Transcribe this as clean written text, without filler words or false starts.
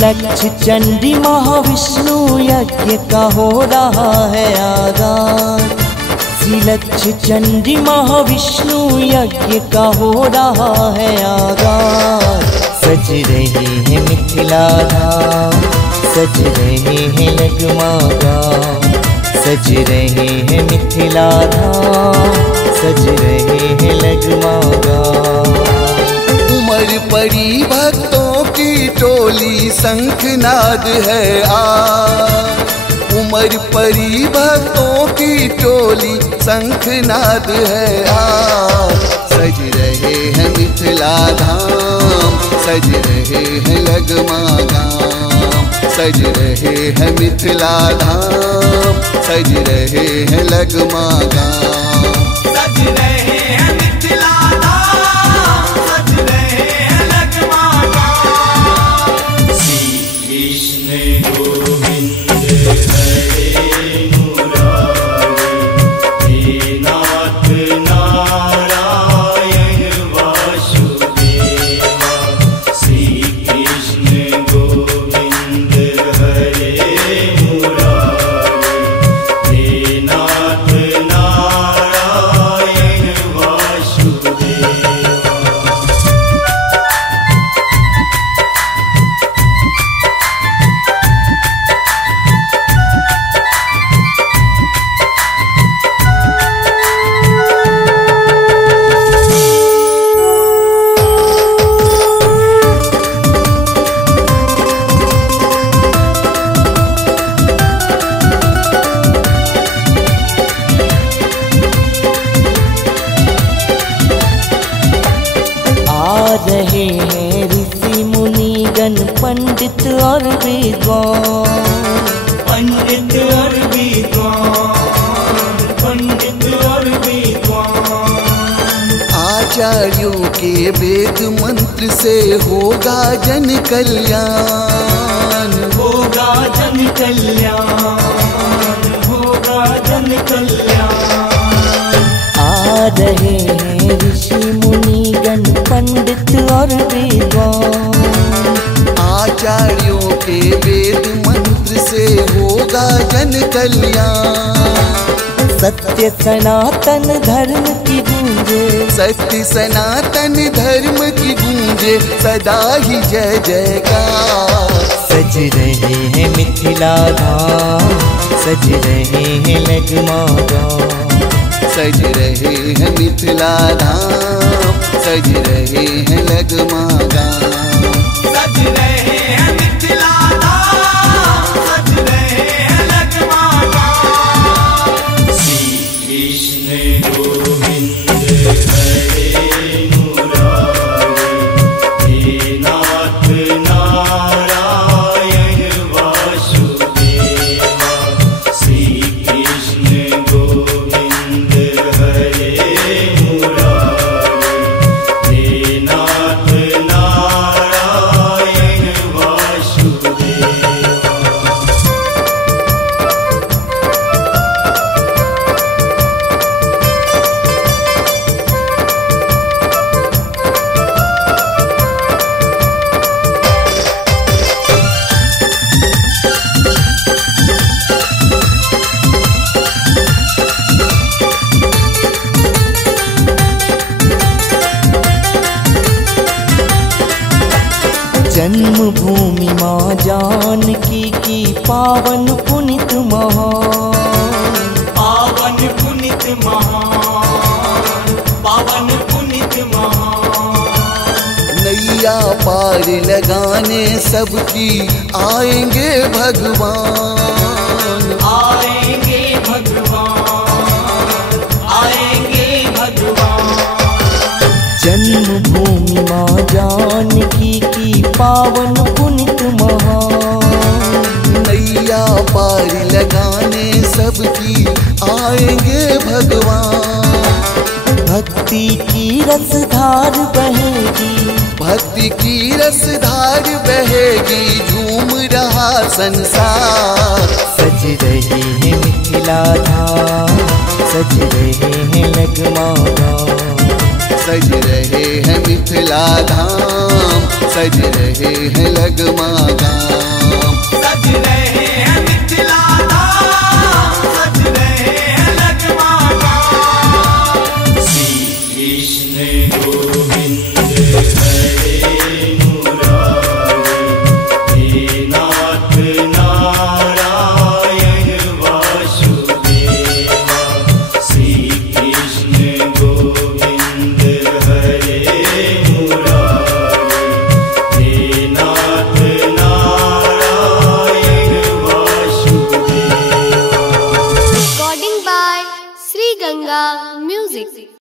लक्ष्य चंडी महाविष्णु यज्ञ का हो रहा है आगाज। लक्ष्य चंडी महाविष्णु यज्ञ का हो रहा है आगाज। सज रहे हैं मिथिला धाम, सज रहे हैं लगमा गाँव, सज रहे हैं मिथिला धाम, सज रहे हैं लगमा गाँव। उमर पड़ी भक्तों की टोली शंखनाद है आज। उमर पड़ी भक्तों की टोली शंखनाद है आज। सज रहे हैं मिथिला धाम, सज रहे हैं लगमा गाँव, सज रहे हैं मिथिला धाम, सज रहे हैं लगमा गाँव। सज रहे हैं मिथिला धाम, सज रहे हैं लगमा गाँव। श्री कृष्ण गोविंद हरे मुरारी, हे नाथ नारायण वासुदेवा। श्री कृष्ण गोविंद हरे मुरारी, हे नाथ नारायण वासुदेवा। रहे हैं ऋषि मुनिगण पंडित और विद्वान, पंडित और विद्वान, पंडित और विद्वान। आचार्यों के वेद मंत्र से होगा जन कल्याण, होगा जन कल्याण, होगा जन कल्याण। आ रहे हैं ऋषि मुनिगण पंडित और विद्वान। आचार्यों के वेद मंत्र से होगा जन कल्याण। सत्य सनातन धर्म की गूंजे, सत्य सनातन धर्म की गूंजे सदा ही जय जयकार। सज रहे हैं मिथिला धाम, सज रहे हैं लगमा गाँव, सज रहे हैं मिथिला धाम, सज रहे हैं लगमा गाँव। सज रहे हैं मिथिला धाम, सज रहे हैं लगमा गाँव। श्री कृष्ण गोविंद हरे मुरारी, हे नाथ नारायण वासुदेवा। श्री कृष्ण गोविंद हरे मुरारी, हे नाथ नारायण वासुदेवा। जन्मभूमि माँ जानकी की पावन पुनित महान, पावन पुनित महान, पावन पुनित महान। नैया पार लगाने सबकी आएंगे भगवान, आएंगे भगवान, आएंगे भगवान। जन्मभूमि माँ जानकी की पावन पुनित महान। नैया पार लगाने सबकी आएंगे भगवान। भक्ति की रसधार बहेगी, भक्ति की रसधार बहेगी, झूम रहा संसार। सज रहे हैं मिथिला धाम, सज रहे हैं लगमा गाँव, सज रहे हैं मिथिला धाम, सज रहे हैं लगमा गाम। सज रहे हैं मिथिला धाम, सज रहे हैं लगमा गाम। श्री कृष्ण गोविंद हरे मुरारी, हे नाथ नारायण वासुदेवा। श्री कृष्ण गोविंद हरे मुरारी, हे नाथ Narayan Vasudeva. Recording by Sri Ganga Music.